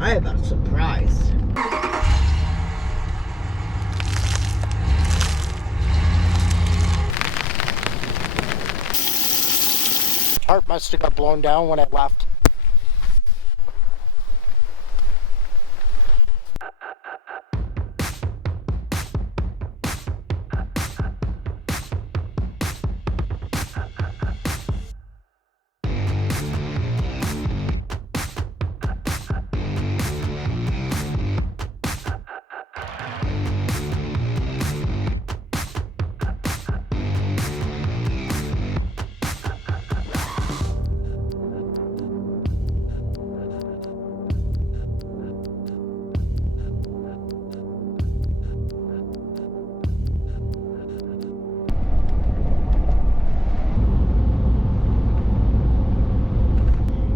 I have a surprise. Tarp must have got blown down when I left.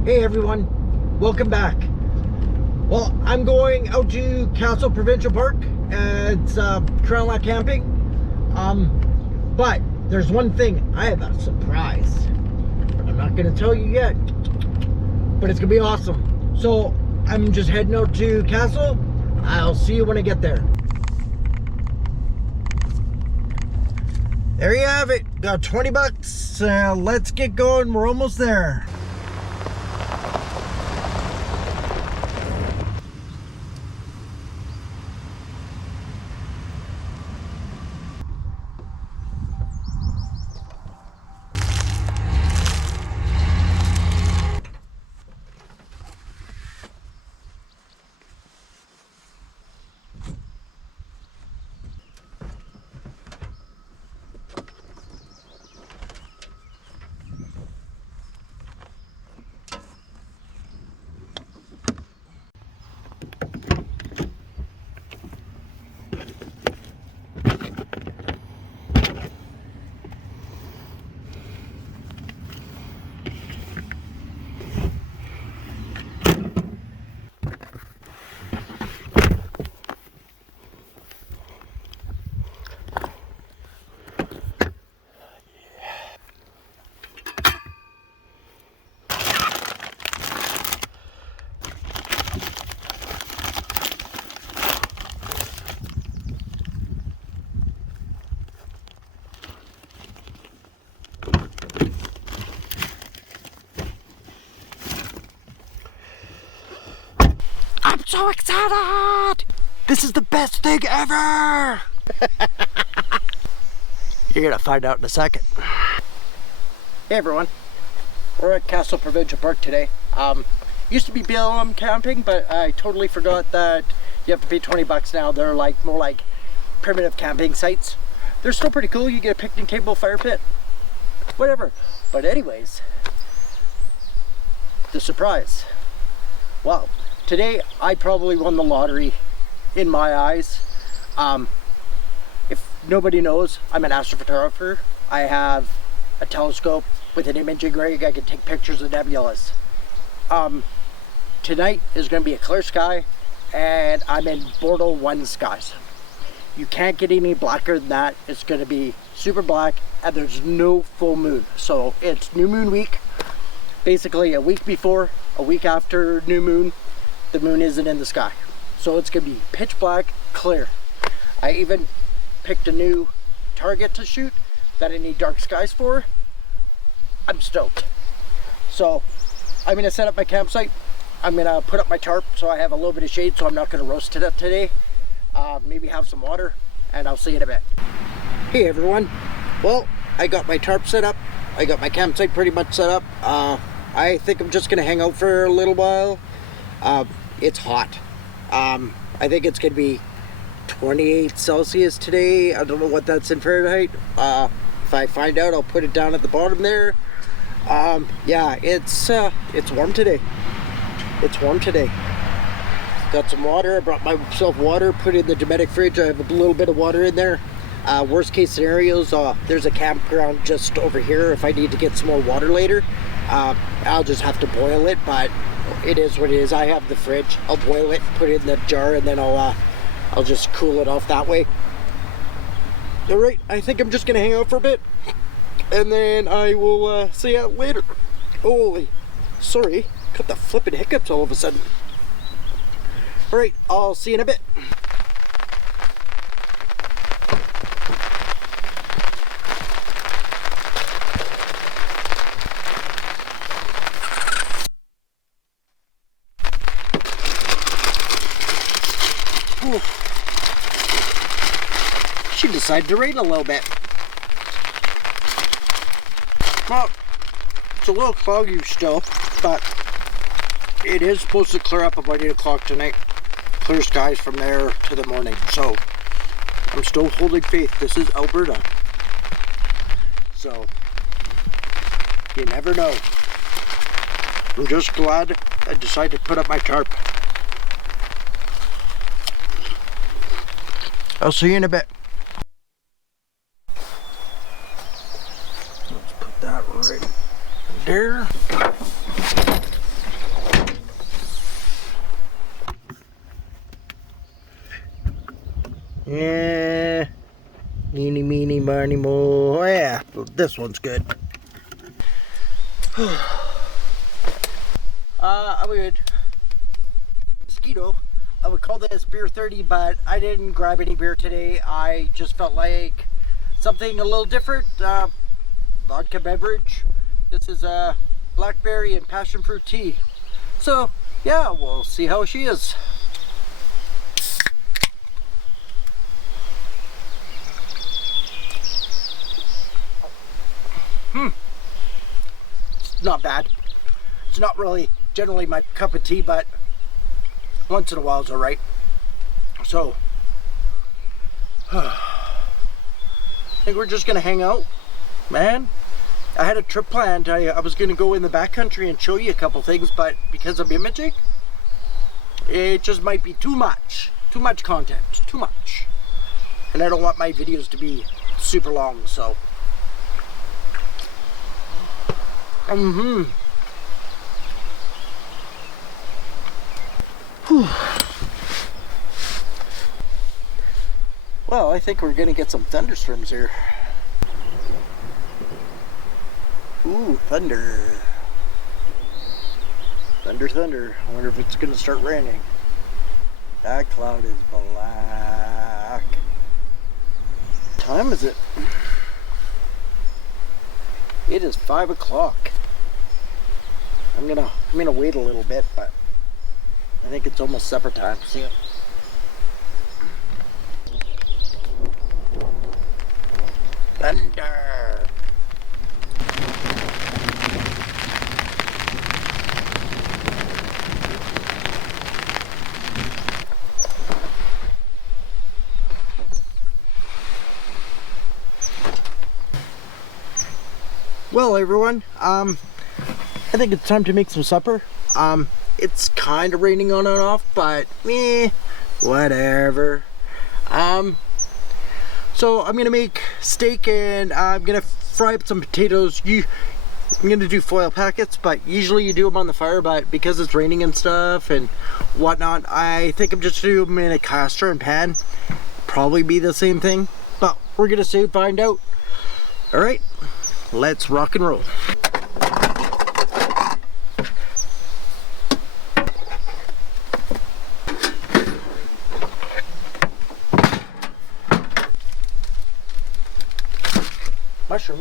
Hey everyone, welcome back. Well, I'm going out to Alberta Provincial Park. It's Programmable camping. But there's one thing, I have a surprise. But I'm not gonna tell you yet. But it's gonna be awesome. So I'm just heading out to Castle. I'll see you when I get there. There you have it. Got 20 bucks. Let's get going. We're almost there. I'm so excited! This is the best thing ever! You're gonna find out in a second. Hey everyone, we're at Alberta Provincial Park today. Used to be BLM camping, but I totally forgot that you have to pay 20 bucks now. They're like more like primitive camping sites. They're still pretty cool. You get a picnic table, fire pit, whatever. But anyways, the surprise. Wow. Today, I probably won the lottery in my eyes. If nobody knows, I'm an astrophotographer. I have a telescope with an imaging rig. I can take pictures of nebulas. Tonight is going to be a clear sky, and I'm in Bordeaux 1 skies. You can't get any blacker than that. It's going to be super black, and there's no full moon. So it's new moon week. Basically, a week before, a week after new moon, the moon isn't in the sky. So it's gonna be pitch black, clear. I even picked a new target to shoot that I need dark skies for. I'm stoked. So I'm gonna set up my campsite. I'm gonna put up my tarp so I have a little bit of shade so I'm not gonna roast it up today. Maybe have some water, and I'll see you in a bit. Hey everyone. Well, I got my tarp set up. I got my campsite pretty much set up. I think I'm just gonna hang out for a little while. It's hot. I think it's gonna be 28 Celsius today. I don't know what that's in Fahrenheit. If I find out, I'll put it down at the bottom there. Yeah, it's warm today. It's warm today. Got some water. I brought myself water, put it in the Gemini fridge. I have a little bit of water in there. Worst case scenarios, there's a campground just over here. If I need to get some more water later, I'll just have to boil it, but it is what it is. I have the fridge. I'll boil it, put it in the jar, and then I'll just cool it off that way. All right, I think I'm just gonna hang out for a bit, and then I will see you later. Holy, sorry, got the flippin' hiccups all of a sudden. All right, I'll see you in a bit. Ooh. She decided to rain a little bit. Well, it's a little cloudy still, but it is supposed to clear up about 8 o'clock tonight. Clear skies from there to the morning, so I'm still holding faith. This is Alberta, so you never know. I'm just glad I decided to put up my tarp. I'll see you in a bit. Let's put that right there. Yeah, eeny, meeny, miny, mo. Oh, yeah, this one's good. I would mosquito. I would call this beer 30, but I didn't grab any beer today. I just felt like something a little different. Vodka beverage. This is a blackberry and passion fruit tea. So yeah, we'll see how she is. It's not bad. It's not really generally my cup of tea, but once in a while is alright. So I think we're just gonna hang out, man. I had a trip planned. I was gonna go in the backcountry and show you a couple things, but because of imaging, it just might be too much content, too much, and I don't want my videos to be super long. So well, I think we're gonna get some thunderstorms here. Ooh, thunder. Thunder, thunder. I wonder if it's gonna start raining. That cloud is black. What time is it? It is 5 o'clock. I'm gonna wait a little bit, but I think it's almost supper time. See ya. Thunder. Well, everyone, I think it's time to make some supper. It's kind of raining on and off, but whatever. So I'm gonna make steak and I'm gonna fry up some potatoes. I'm gonna do foil packets, but usually you do them on the fire, but because it's raining and stuff and whatnot, I think I'm just gonna do them in a caster and pan. Probably be the same thing, but we're gonna soon find out. All right, let's rock and roll. Mushroom.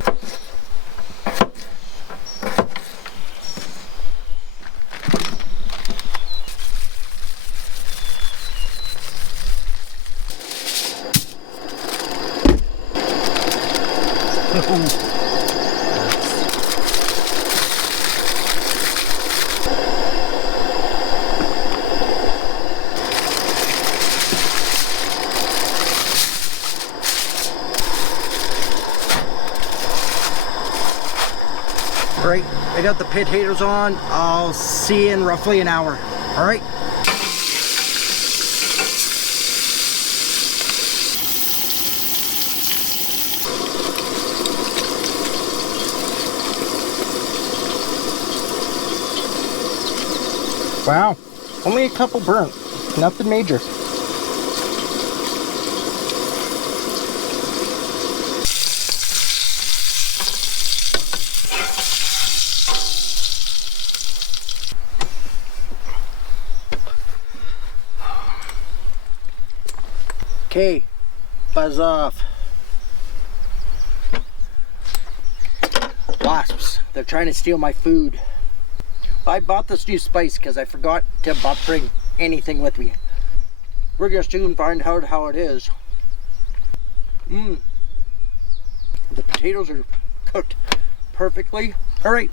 Right, I got the potatoes on. I'll see you in roughly an hour. All right. Wow, only a couple burnt, nothing major. Okay, buzz off. Wasps, they're trying to steal my food. I bought this new spice because I forgot to bring anything with me. We're gonna soon find out how it is. The potatoes are cooked perfectly. All right,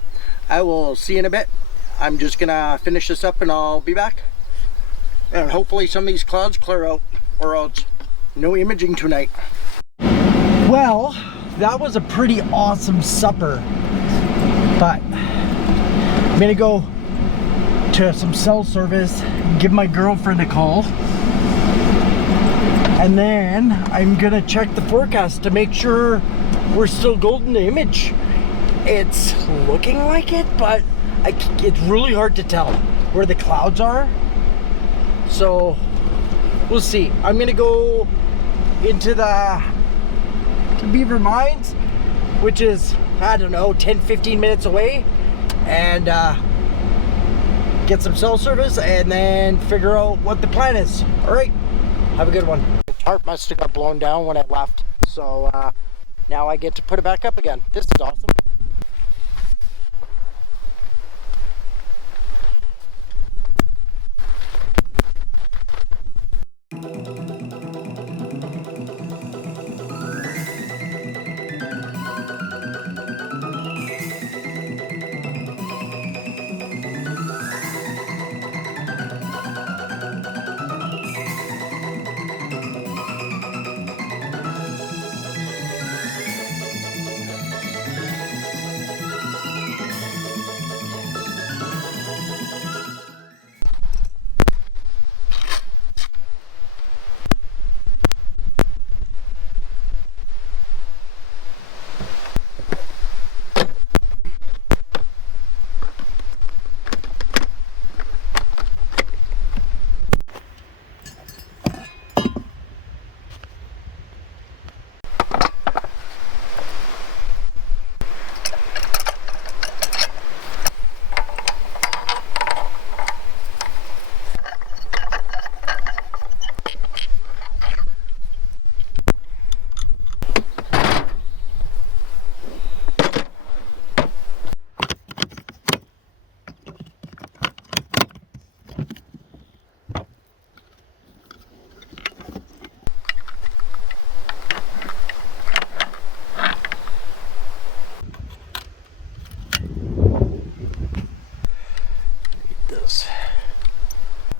I will see you in a bit. I'm just gonna finish this up and I'll be back. And hopefully some of these clouds clear out, or else no imaging tonight. Well, that was a pretty awesome supper, but I'm gonna go to some cell service, give my girlfriend a call, and then I'm gonna check the forecast to make sure we're still golden to image. It's looking like it, but it's really hard to tell where the clouds are, so we'll see. I'm gonna go into the Beaver Mines, which is, I don't know, 10-15 minutes away, and get some cell service and then figure out what the plan is. All right, have a good one. The tarp must have got blown down when I left, so now I get to put it back up again. This is awesome.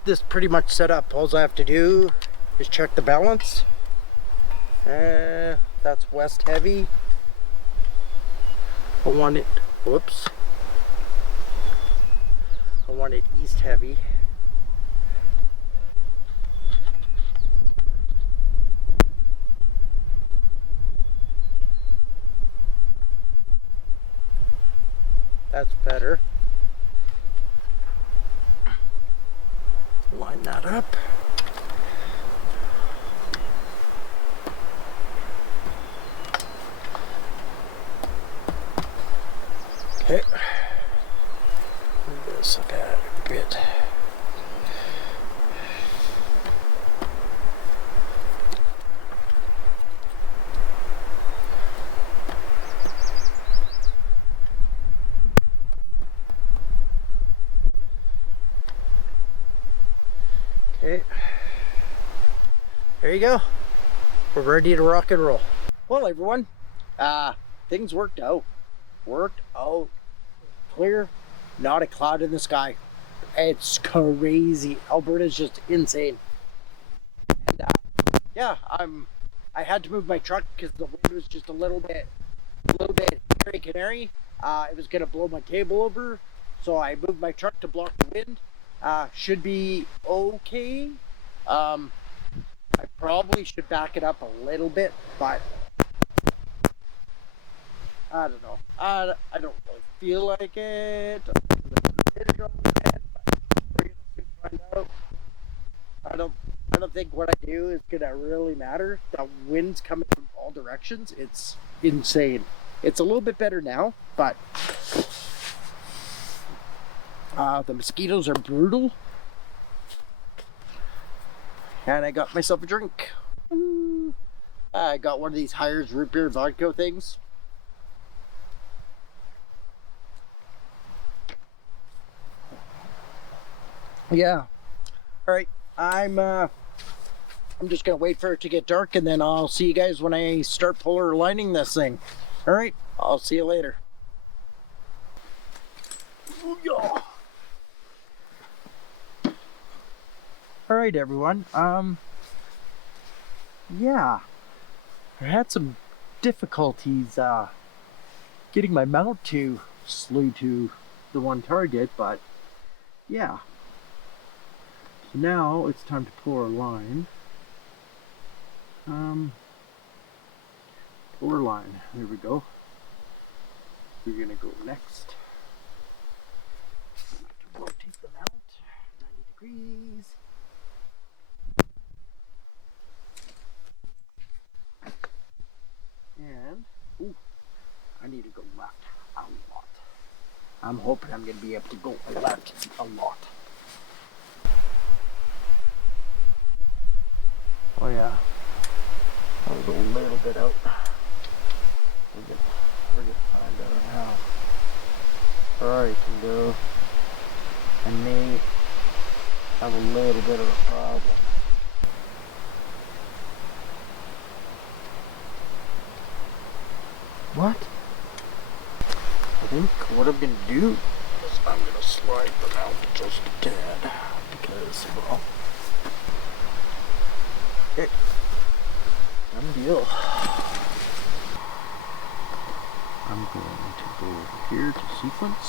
This pretty much set up. All I have to do is check the balance. That's west heavy. I want it, whoops. I want it east heavy. That's better. Line that up. Okay. Move this a bit. Okay, there you go. We're ready to rock and roll. Well, everyone, things worked out. Clear, not a cloud in the sky. It's crazy. Alberta's just insane. And yeah, I had to move my truck because the wind was just a little bit canary. It was gonna blow my table over, so I moved my truck to block the wind. Should be okay. I probably should back it up a little bit, but I don't know. I don't really feel like it. We're gonna soon find out. I don't think what I do is gonna really matter. The wind's coming from all directions. It's insane. It's a little bit better now, but the mosquitoes are brutal. And I got myself a drink. I got one of these Hires root beer vodka things. Yeah. All right. I'm just gonna wait for it to get dark, and then I'll see you guys when I start polar aligning this thing. All right. I'll see you later. All right, everyone. Yeah, I had some difficulties getting my mount to slew to the one target, but yeah. So now it's time to pour a line. Pour line. There we go. We're gonna go next. Rotate the mount 90 degrees. And ooh, I need to go left a lot. I'm hoping I'm gonna be able to go left a lot. Oh yeah, I was a little bit out. We're gonna find out how far I can go. I may have a little bit of a problem. What? I think what I'm gonna do is I'm gonna slide them out just a tad because, well, okay, done deal. I'm going to go over here to sequence.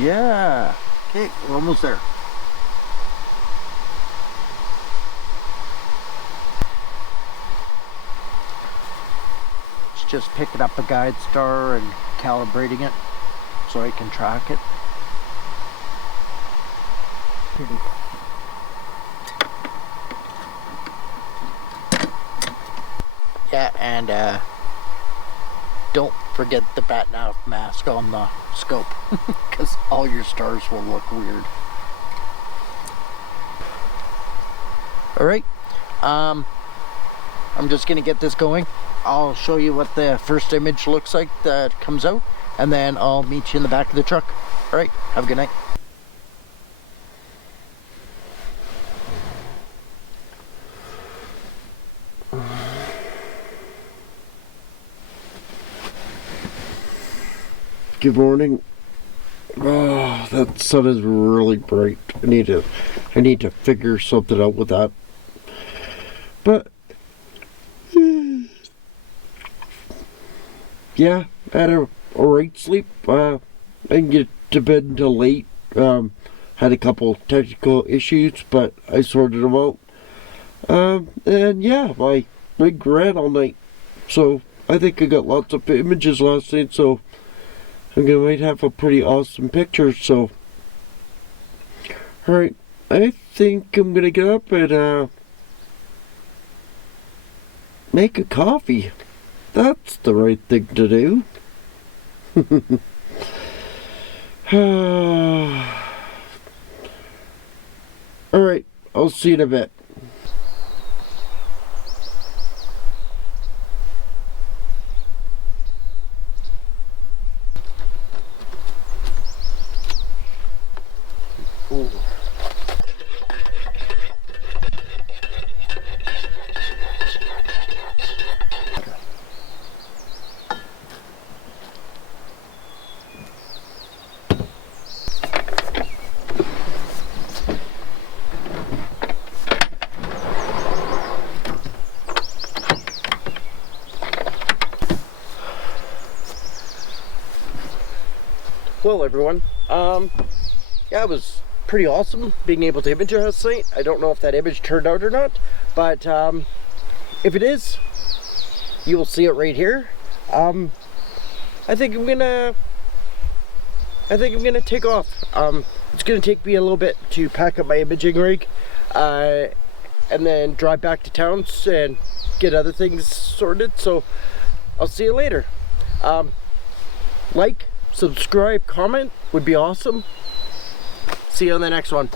Yeah. Okay, we're almost there. It's just picking up a guide star and calibrating it so I can track it. Yeah, and don't forget the bat-nav mask on the scope because all your stars will look weird. Alright, I'm just gonna get this going. I'll show you what the first image looks like that comes out, and then I'll meet you in the back of the truck. Alright, have a good night. Good morning. Oh, that sun is really bright. I need to figure something out with that. But yeah, I had a alright sleep. I didn't get to bed until late. Had a couple technical issues, but I sorted them out. And yeah, my rig ran all night. So I think I got lots of images last night, so I'm gonna might have a pretty awesome picture. So alright, I think I'm gonna get up and make a coffee. That's the right thing to do. Alright, I'll see you in a bit. Well, everyone, yeah, it was pretty awesome being able to image it last night. I don't know if that image turned out or not, but if it is, you will see it right here. I think I'm gonna take off. It's gonna take me a little bit to pack up my imaging rig, and and then drive back to town and get other things sorted. So I'll see you later. Like, subscribe, comment would be awesome. See you on the next one.